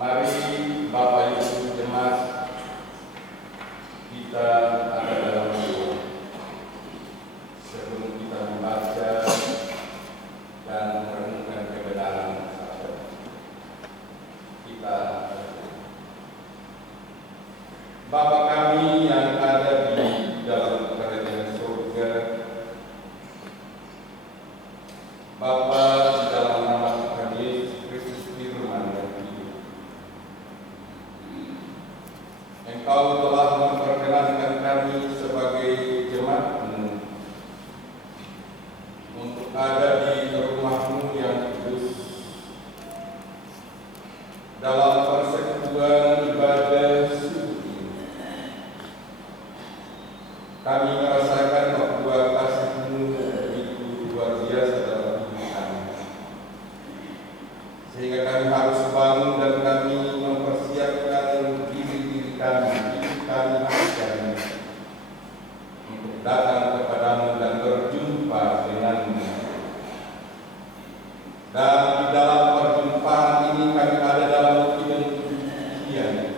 Mari Bapak Ibu jemaat kita ada dalam doa sebelum kita membaca dan merenungkan kebenaran sabda. Kita Bapa kami yang ada di dalam kerajaan surga, Bapa di dalam nama Tuhan Yesus Kristus firman yang hidup, Engkau telah memperkenankan kami sebagai jemaat-Mu untuk ada di rumah-Mu yang kudus dalam persekutuan ibadah subuh. Kami merasakan bahwa kasih-Mu begitu luar biasa dalam hidup kami, sehingga kami harus bangun dan kami mempersiapkan diri kami, hidup kami untuk datang kepadamu dan berjumpa denganmu. Dan di dalam perjumpaan ini kami ada dalam kebenaran,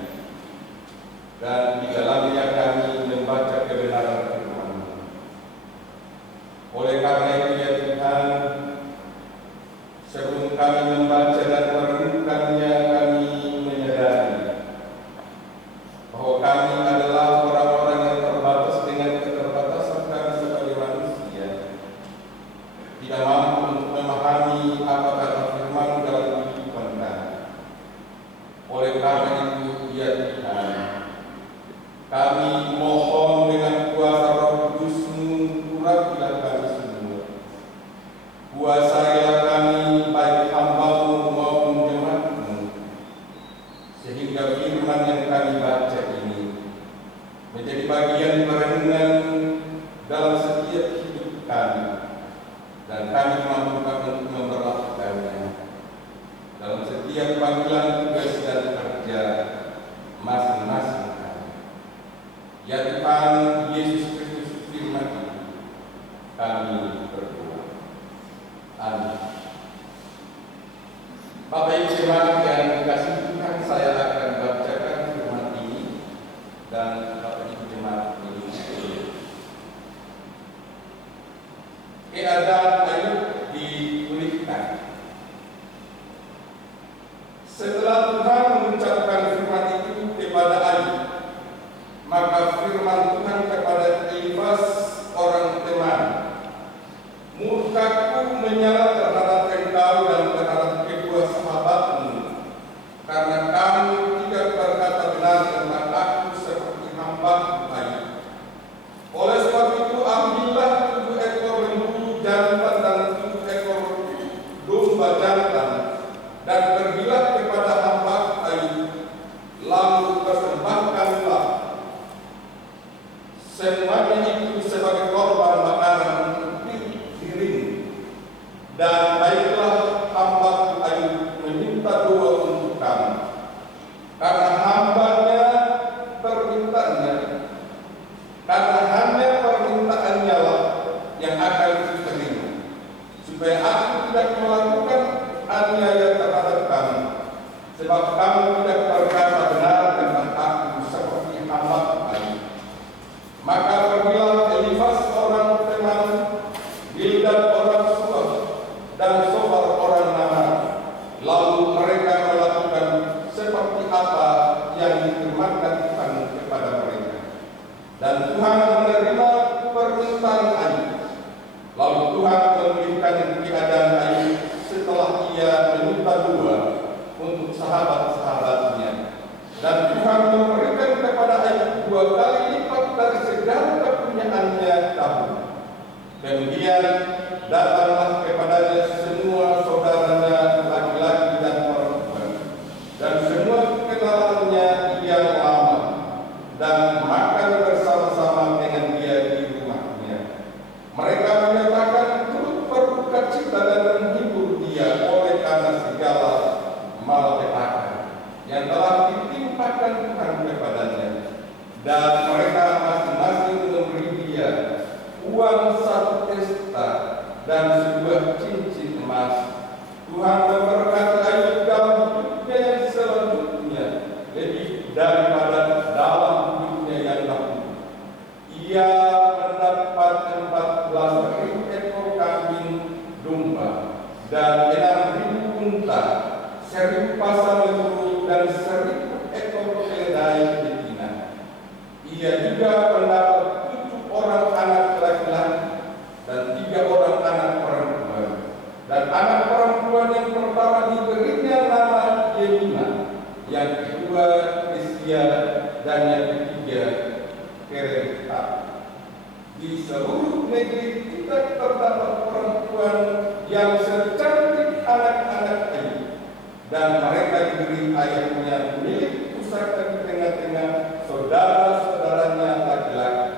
dan di dalamnya kami membaca kebenaran firman-Mu. Oleh karena itu ya Tuhan, sebelum kami membaca dan merenungkannya, kami menyadari bahwa kami adalah orang-orang yang terbatas dengan keterbatasan kami sebagai manusia, tidak mampu untuk memahami apa kata firman dalam kehidupan kami. Oleh karena itu ya Tuhan, kami mohon dengan kuasa Roh Kudus-Mu, urapilah kami semua. Kuasailah kami, baik hamba-Mu maupun jemaat-Mu, sehingga firman yang kami baca ini menjadi bagian perenungan dalam setiap hidup kami, dan kami mampukan untuk memperlakukannya dalam setiap panggilan tugas dan kerja masing-masing kami. Ya Tuhan Yesus Kristus firman ini, kami berdoa. Amin. Bapak Ibu jemaat yang dikasihi Tuhan, saya akan bacakan firman ini dan Bapak Ibu jemaat ini. Keadaan Ayub dipulihkan. Setelah Tuhan mengucapkan firman itu kepada Ayub, maka firman Tuhan kepada Elifas orang teman, murkaku menyala terhadap engkau dan terhadap kedua sahabatmu, karena kamu tidak berkata benar tentang aku seperti hamba-Mu Ayub. Oleh sebab itu ambillah 7 ekor lembu jantan dan 7 ekor domba jantan, dan pergilah kepada hamba-Ku Ayub, lalu persembahkanlah semuanya itu sebagai korban bakaran untuk dirimu. Dan baiklah hamba-Ku Ayub meminta doa untuk kamu, karena hamba-Nya permintaannya, karena hanya permintaannya lah yang akan diterima, supaya aku tidak melakukan aniaya terhadap kamu, sebab kamu tidak berkata benar tentang aku seperti hamba-Ku Ayub. Maka pergilah Elifas orang teman, Bildad orang Suah, dan Sofar orang Naamah, lalu mereka melakukan seperti apa yang difirmankan Tuhan kepada mereka. Dan Tuhan menerima permintaan Ayub. Lalu Tuhan memulihkan keadaan Ayub setelah ia meminta doa untuk sahabat-sahabatnya. Dan Tuhan memberikan kepada Ayub 2 kali lipat dari segala kepunyaannya tahun. Kemudian datanglah kepadanya semua saudaranya laki-laki dan perempuan, dan semua kenalannya yang lama, dan makan bersama-sama dengan dia di rumahnya. Mereka menyatakan turut berduka cita dan menghibur dia oleh karena segala malapetaka yang telah ditimpakan Tuhan kepadanya. Dan mereka masing-masing memberi dia uang 1 pesta dan sebuah cincin emas dan 6.000 unta, 1.000 pasang lembu dan 1.000 ekor keledai betina. Ia juga mendapat 7 orang anak laki-laki dan 3 orang anak perempuan. Dan anak perempuan yang pertama diberinya nama Yemima, yang kedua Kesia, dan yang ketiga Kereta. Di seluruh negeri kita terdapat perempuan yang secantik anak-anak ini, dan mereka diberi ayahnya milik pusaka di tengah-tengah saudara-saudaranya laki-laki.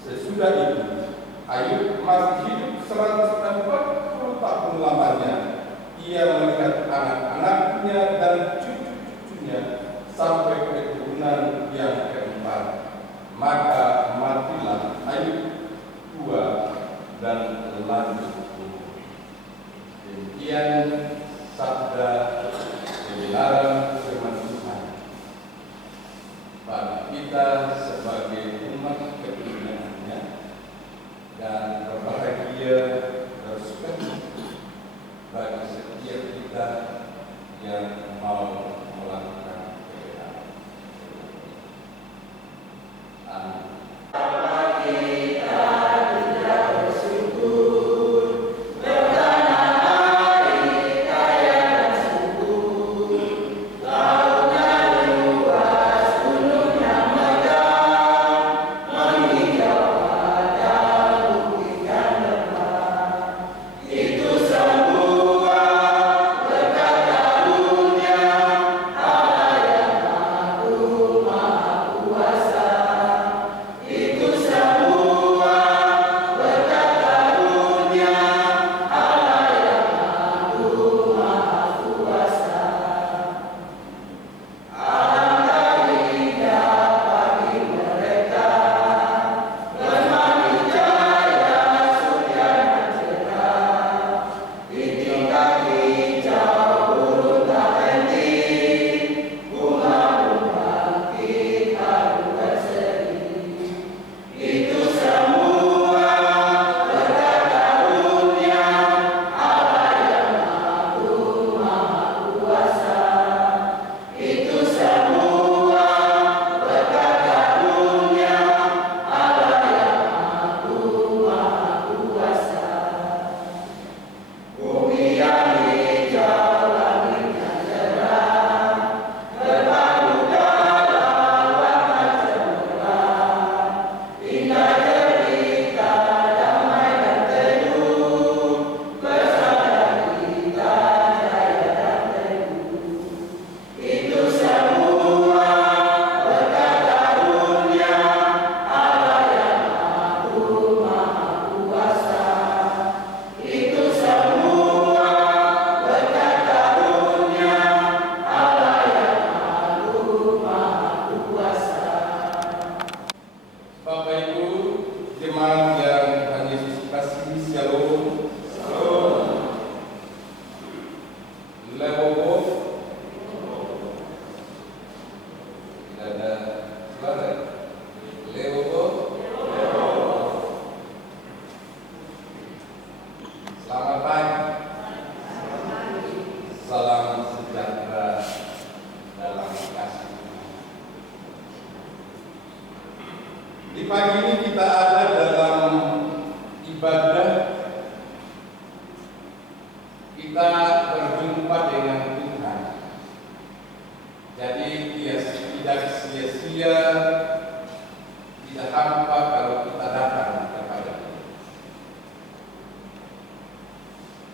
Sesudah itu, Ayub masih hidup 140 tahun lamanya. Ia melihat anak-anaknya dan cucu-cucunya sampai keturunan yang keempat. Maka matilah Ayub tua dan lanjut umur. Demikian sabda kebenaran firman Tuhan. Bagi kita sebagai umat keturunannya, dan berbahagia bersukacita bagi setiap kita yang mau melakukan kebenaran. Amin. Di pagi ini kita ada dalam ibadah, kita berjumpa dengan Tuhan. Jadi tidak sia-sia, tidak hampa kalau kita datang kepada Dia.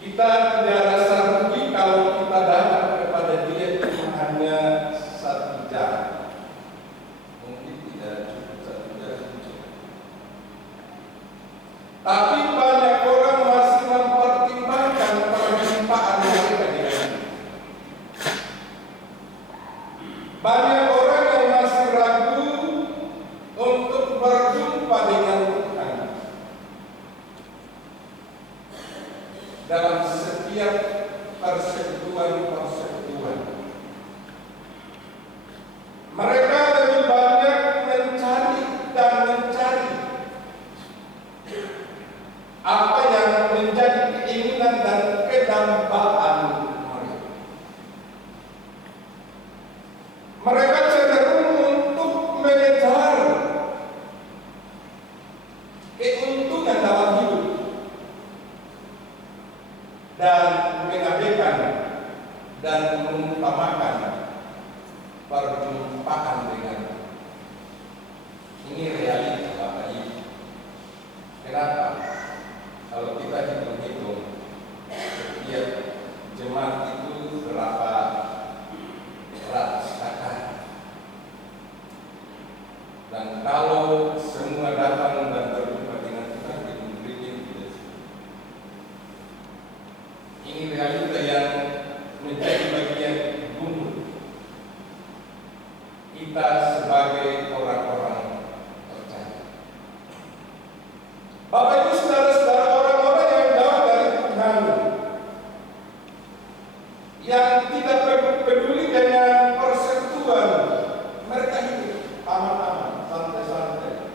Kita tidak rasa rugi kalau kita datang kepada Dia cuma hanya 1 jam. Mungkin tidak cukup 1 jam. Tapi banyak orang masih mempertimbangkan perjumpaan mereka dengan Dia. Banyak orang yang masih ragu untuk berjumpa dengan Tuhan. Dalam setiap persekutuan, mereka lebih banyak mencari apa yang menjadi keinginan dan kedamaian dan mengabaikan dan mengutamakan perjumpaan dengan ini realita Bapak Ibu. Kenapa? Kalau kita hitung-hitung setiap jemaat itu berapa ratus kakak, dan kalau semua datang dan berjumpa dengan kita tidak. Ini realita yang menjadi bagian gumul kita sebagai orang-orang percaya. Bapak Ibu saudara-saudara, orang-orang yang jauh dari Tuhan, yang tidak peduli dengan persekutuan, mereka hidup aman-aman, santai-santai,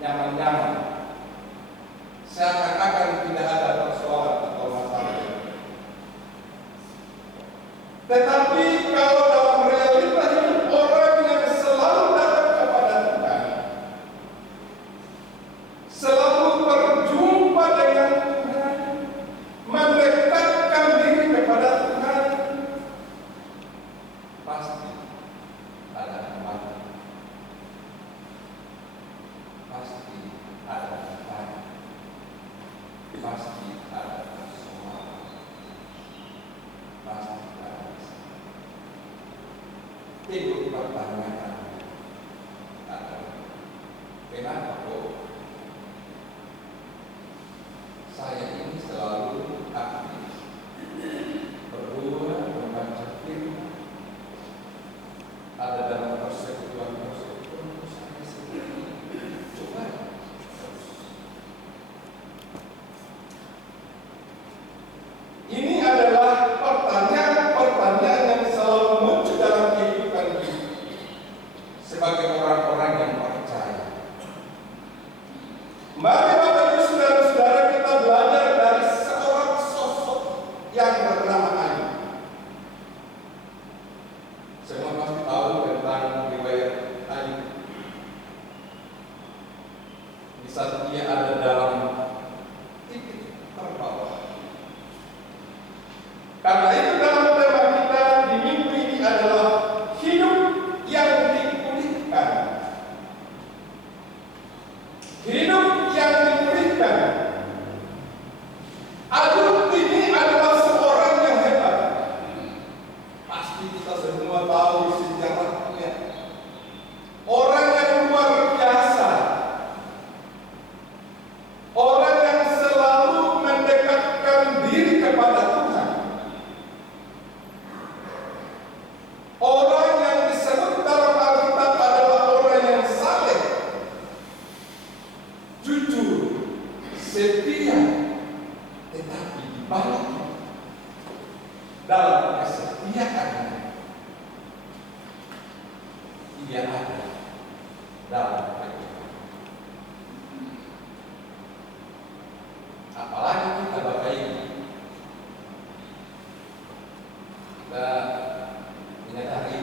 nyaman-nyaman, seakan-akan tidak ada persoalan atau masalah. Tetapi kalau dalam realita hidup orang yang selalu datang kepada Tuhan, selalu berjumpa dengan Tuhan, mendekatkan diri kepada Tuhan, pasti ada kematian, pasti ada kematian, pasti ada persoalan, pasti ada. Timbul pertanyaan adalah, kenapa kok saya ini selalu aktif berdoa, membaca firman, ada dalam persekutuan saya sendiri. Coba ini adalah pertanyaan yang selalu muncul dalam kehidupan kita sebagai orang-orang yang percaya. Mari Bapak Ibu saudara-saudara, kita belajar dari seorang sosok yang bernama Ayub. Semua pasti tahu tentang riwayat Ayub. Di saat dia ada dalam titik terbawah. Karena itu dalam tema kita di minggu ini adalah hidup yang dipulihkan. Hidup yang dipulihkan. Ayub ini adalah seorang yang hebat. Pasti kita semua tahu sejarahnya. Orang yang luar biasa. Orang yang selalu mendekatkan diri kepada Tuhan. Orang yang disebut dalam Alkitab adalah orang yang saleh, jujur, setia, tetapi dibalik dalam kesetiaannya ia ada dalam kehidupan. Apalagi kita Bapak Ibu, kita menyadari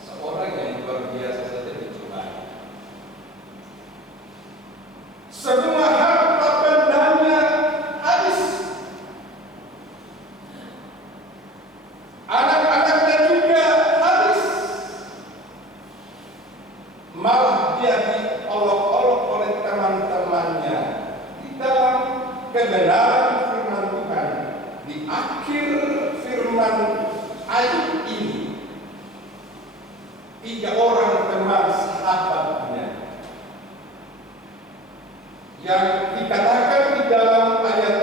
seorang yang luar biasa saja dicobai. Semua harta bendanya habis, anak-anaknya juga habis, malah dia diolok-olok oleh teman-temannya di dalam kebenaran firman Tuhan. Di akhir firman Ayub ini, 3 orang teman sahabatnya yang dikatakan di dalam ayat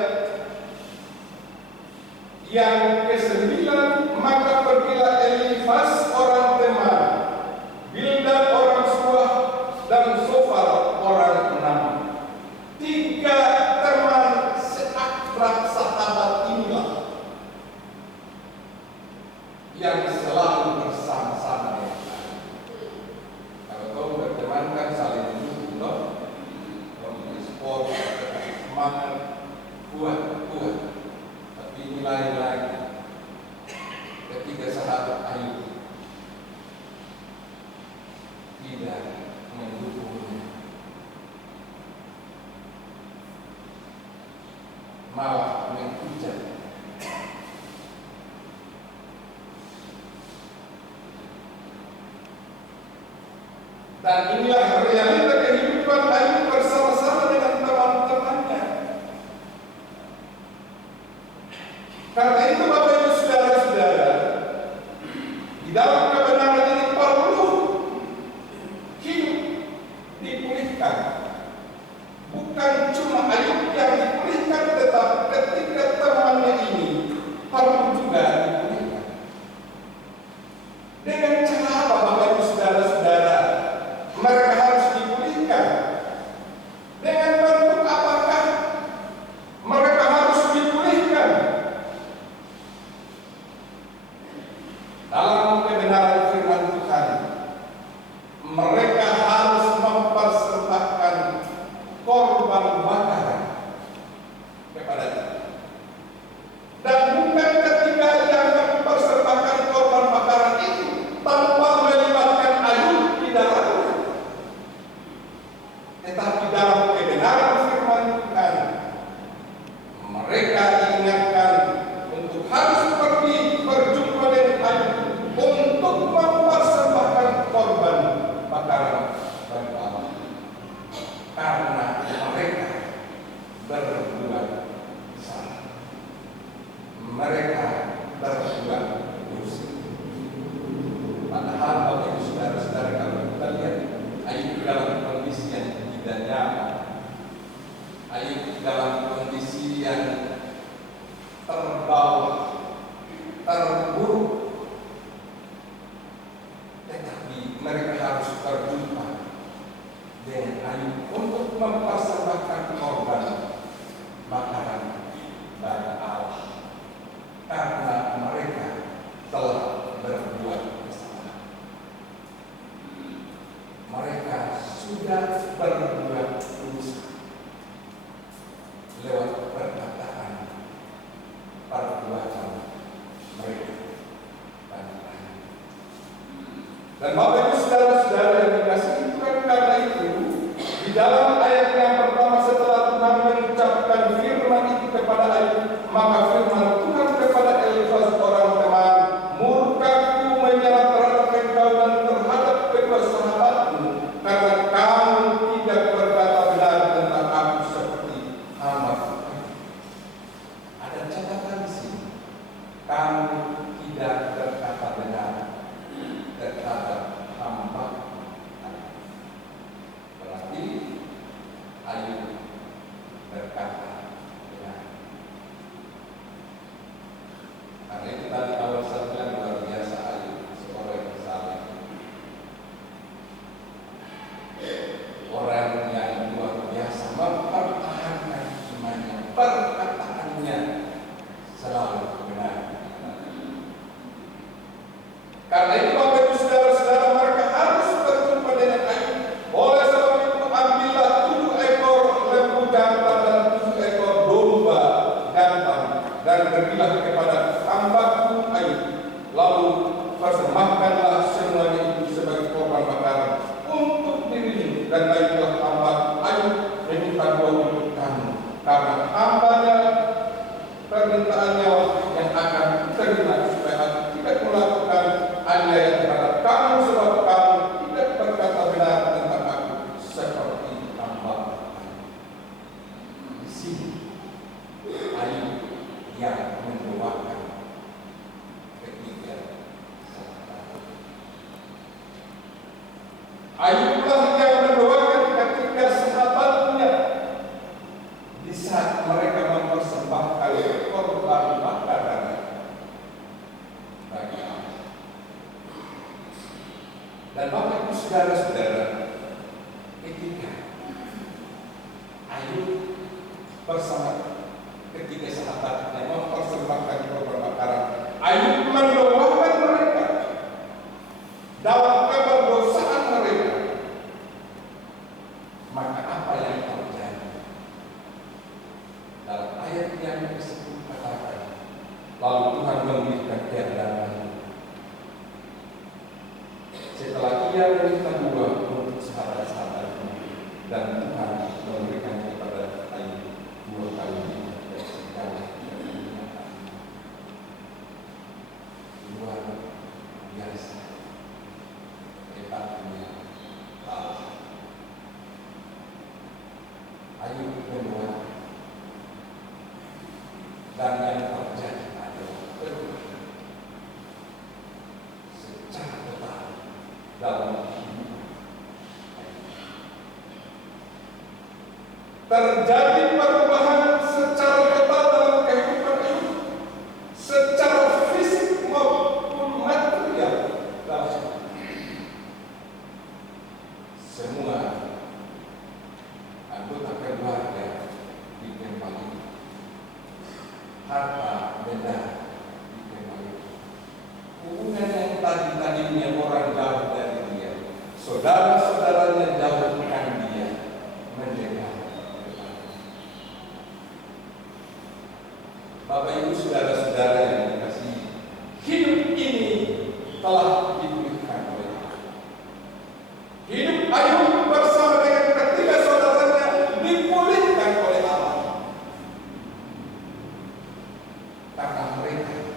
yang ke-9, maka pergilah Elifaz orang teman, Bildad orang Suah, dan Sofar orang Teman. 3 teman seakrab sahabat inilah yang selalu bersama-sama. Kalau kau berteman kan saling mendukung, memberi support, semangat, kuat. Tapi ini lain lagi. Ketiga sahabat Ayub tidak mendukungnya. malah menghujat. Dan inilah realita kehidupan Ayub bersama-sama dengan teman-temannya. Karena itu Bapak Ibu Saudara-saudara, di dalam kebenaran ini perlu hidup dipulihkan. Bukan cuma Ayub yang dipulihkan, tetapi ketika temannya ini perlu juga dipulihkan. Dengan cara apa Bapak Ibu Saudara-saudara mereka harus dipulihkan? Dengan bentuk apakah mereka harus dipulihkan? Dalam kebenaran firman Tuhan, mereka harus mempersembahkan korban bakaran kepada Tuhan. Dan bukan ketika yang mempersembahkan korban bakaran itu tanpa melibatkan Ayub di dalamnya, tetapi dalam kebenaran firman Tuhan mereka diingatkan untuk harus pergi berjumpa dengan Ayub untuk mempersembahkan korban bakaran bagi Allah, karena mereka berbuat salah, mereka berbuat dosa. Padahal Bapak Ibu Saudara-saudara, kalau kita lihat Ayub dalam kondisi yang tidak nyaman, Ayub dalam kondisi yang terbawa, terburuk, tetapi mereka harus berjumpa dengan Ayub untuk mempersembahkan korban bakaran bagi Allah, karena mereka telah berbuat kesalahan. Mereka sudah berbuat dosa lewat perkataan, perbuatan mereka bagi Allah. Dan Bapak Ibu Saudara-saudara yang dikasihi Tuhan, karena itu di dalam ayat yang pertama setelah Tuhan mengucapkan firman itu kepada Ayub, maka firman Tuhan kepada Elifaz orang teman, murkaku menyala terhadap engkau dan terhadap kedua sahabatmu, karena kamu tidak berkata benar tentang aku seperti hamba. Ada catatan di sini, kamu tidak berkata benar terhadap hamba. Berarti Ayub berkata benar. Karena itu tadi awal saya bilang luar biasa Ayub, seorang yang saleh, orang yang luar biasa mempertahankan imannya, perkataannya selalu benar. Karena itu Bapak Ibu Saudara-saudara, mereka harus berjumpa dengan Ayub. Oleh sebab itu ambillah 7 ekor lembu jantan dan 7 ekor domba jantan dan pergilah kepada hambaku Ayub, lalu persembahkanlah semuanya itu sebagai korban bakaran untuk dirimu, dan baiklah hamba Ayub meminta doa untuk kamu, karena hambanya permintaannya yang akan terima, supaya aku tidak melakukan aniaya terhadap kamu, sebab kamu tidak berkata benar tentang aku seperti hamba. Di sini Ayub yang mendoakan ketiga sahabat. Ayublah yang mendoakan ketiga sahabatnya di saat mereka mempersembahkan korban bakaran bagi Allah. Dan Bapak Ibu Saudara-saudara, ketika Ayub bersama ketiga sahabatnya mempersembahkan korban bakaran, Ayub mendoakan mereka dalam keberdosaan mereka. Maka apa yang terjadi? Dalam ayat yang disebut katakan, lalu Tuhan memberikan keadaan. Setelah ia meminta doa untuk sahabat-sahabatnya, dan Tuhan memberikan kepada Ayub 2 kali lipat. dan yang terjadi adalah perubahan secara total dalam kehidupan. Terjadi perubahan secara total dalam kehidupan ini, secara fisik maupun material dalam semua anggota keluarga di tempat ini, harta benda di tempat ini, hubungan yang tadinya orang jauh dari dia, saudara-saudaranya jauhkan dia, mendengar. Bapak Ibu saudara-saudara yang dikasihi, hidup ini telah diberikan oleh Allah. Hidup Ayub bersama dengan ketiga saudaranya dipulihkan oleh Allah karena mereka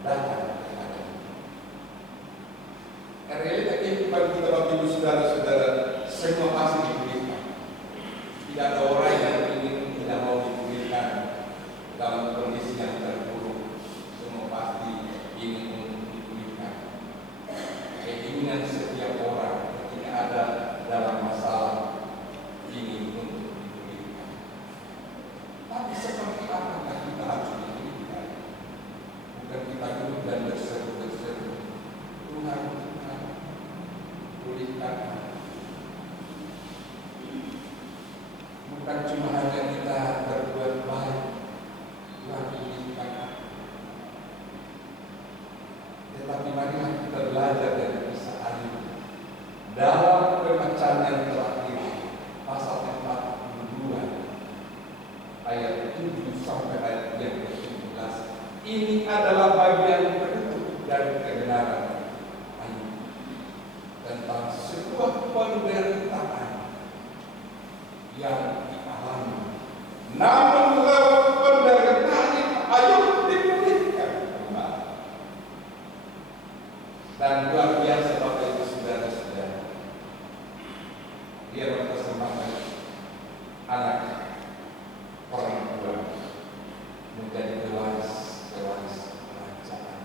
datang kepada realita kehidupan kita. Bapak Ibu saudara-saudara, semua pasti dipulihkan. Tidak ada orang yang ingin tidak mau dipulihkan dalam kondisi yang terburuk. Semua pasti ingin untuk dipulihkan. Keinginan setiap orang ketika ada dalam masalah ingin untuk dipulihkan. Tapi seperti apakah kita harus dipulihkan? Bukan kita duduk dan berseru-seru, Tuhan, Tuhan, pulihkan. Bukan cuma hanya kita berbuat baik, Tuhan pulihkan. Tetapi marilah kita belajar dari kisah Ayub dalam pembacaan yang terakhir, pasal 42 ayat 7 sampai ayat yang ke-17. Ini adalah bagian penutup dari kebenaran Ayub tentang sebuah penderitaan yang dialami. Namun lewat penderitaan Ayub dipulihkan kembali. Dan luar biasa Bapak Ibu saudara-saudara, dia mempersembahkan anak orang tua menjadi pewaris kerajaan.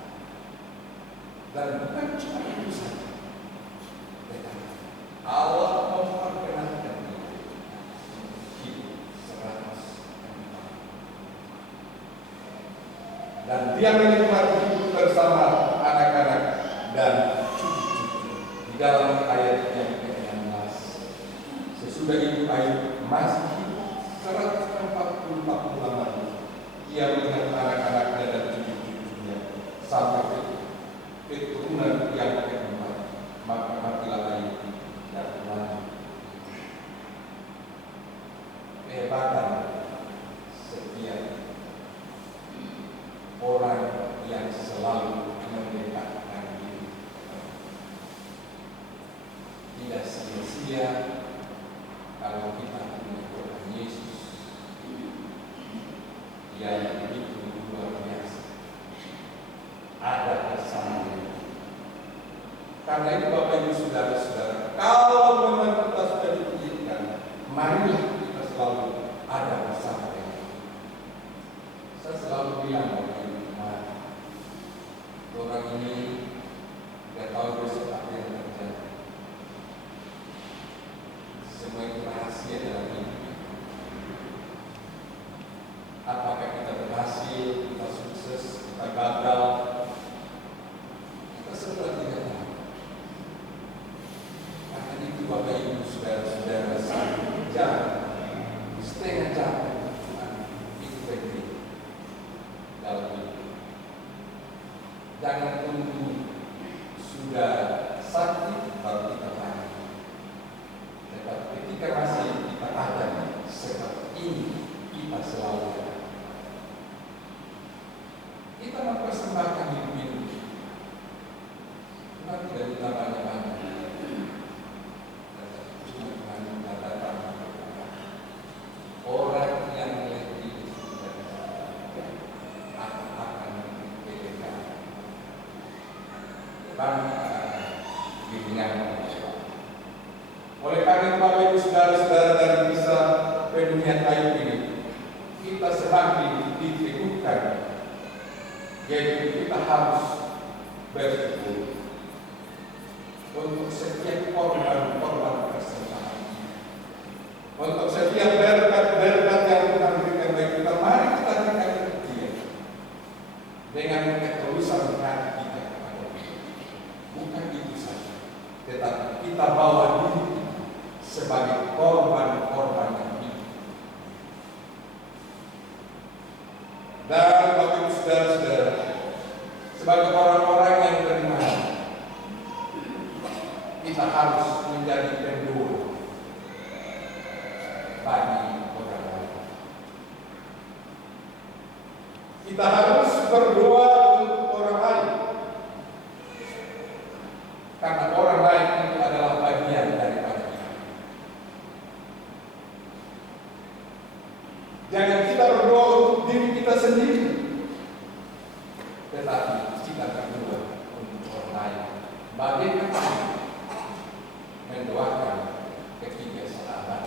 Dan bukan cuma itu saja, tetapi Allah memperkenankan dia hidup 100 tahun. Dan dia menikmati hidup bersama anak-anak dan cucu-cucu. Di dalam ayat yang ke-16, sesudah itu Ayub masih hidup 140 tahun lamanya. Ia melihat anak-anaknya dan cucu-cucunya sampai keturunan yang keempat. Maka matilah Ayub dan lanjut. Kehebatan setiap orang yang selalu mendekatkan diri, tidak sia-sia kalau kita punya Tuhan Yesus yang begitu luar biasa, ada kesamaan. Karena itu Bapak Ibu saudara-saudara, kalau memang kita sudah dipulihkan, marilah kita selalu ada bersama Dia. Saya selalu bilang Bapak Ibu, orang ini tidak tahu besok apa yang terjadi. Semua itu rahasia dalam hidup. Apakah kita berhasil, kita sukses, kita gagal, kita semua tidak tahu. Karena itu Bapak Ibu saudara-saudara, satu jam, setengah jam itu penting dalam hidup. Jangan tunggu sudah sakit baru kita tanya. Tetapi ketika masih kita ada seperti ini, kita selalu ada. Kita mempersembahkan hidup ini. Kita tidak minta banyak-banyak. Cuma Tuhan minta datang. Orang yang lebih akan diberikan. Bimbingan. Oleh karena itu Bapak Ibu saudara-saudara, dari kisah penuhian Ayub ini, kita semakin diteguhkan, yaitu kita harus bersyukur untuk setiap korban-korban kesalahan, untuk setiap berkat-berkat yang Tuhan berikan bagi kita. Mari kita berikan dia dengan ketulusan hati kita kepada dia. Bukan itu saja, tetapi kita bawa diri sebagai korban-korban yang hidup. Dan Bapak Ibu Saudara-saudara, sebagai orang-orang yang beriman, kita harus menjadi pendoa bagi orang lain. Kita harus berdoa untuk orang lain, karena orang lain itu adalah bagian daripada kita. Jangan kita berdoa untuk diri kita sendiri, tetapi kita berdoa untuk orang lain. Bagaimana mendoakan ketiga sahabat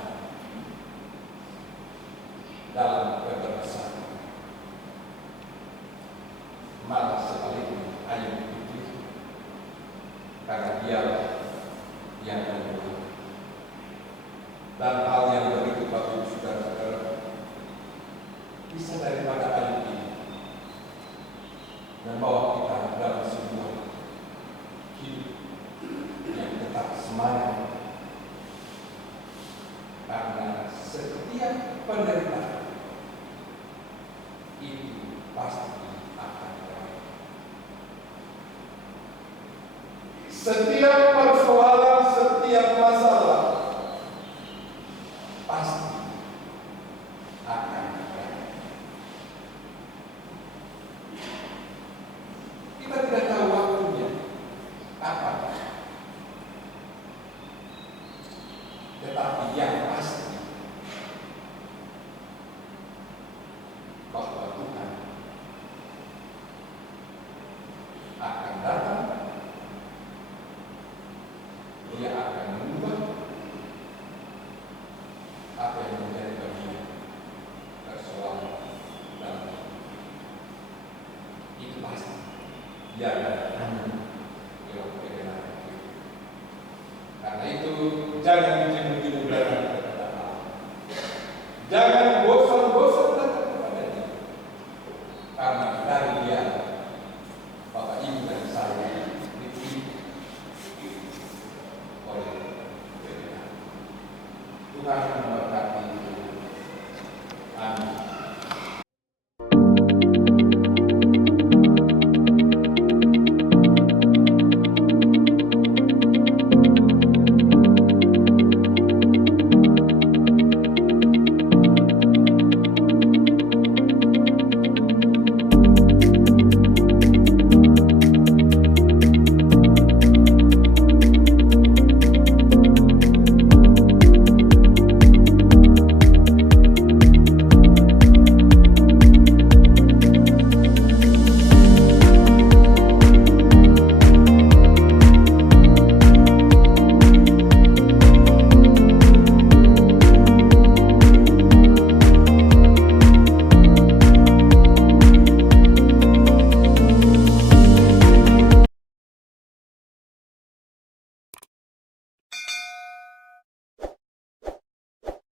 dalam kebersamaan? Malah sebaliknya hanya dipilih karena dia yang mendoa. Dan hal yang begitu Bapak Ibu Saudara-saudara, bisa daripada ayat ini membawa kita dalam sebuah hidup yang tetap semangat, karena setiap penderitaan itu pasti akan berakhir. Setiap persoalan, setiap masalah pasti akan berakhir. Kita tidak tahu waktunya kapan, tetapi yang pasti bahwa Tuhan akan datang. Dia akan mengubah apa yang menjadi bagian persoalan dalam hidup. Itu pasti. Dia akan karena itu jangan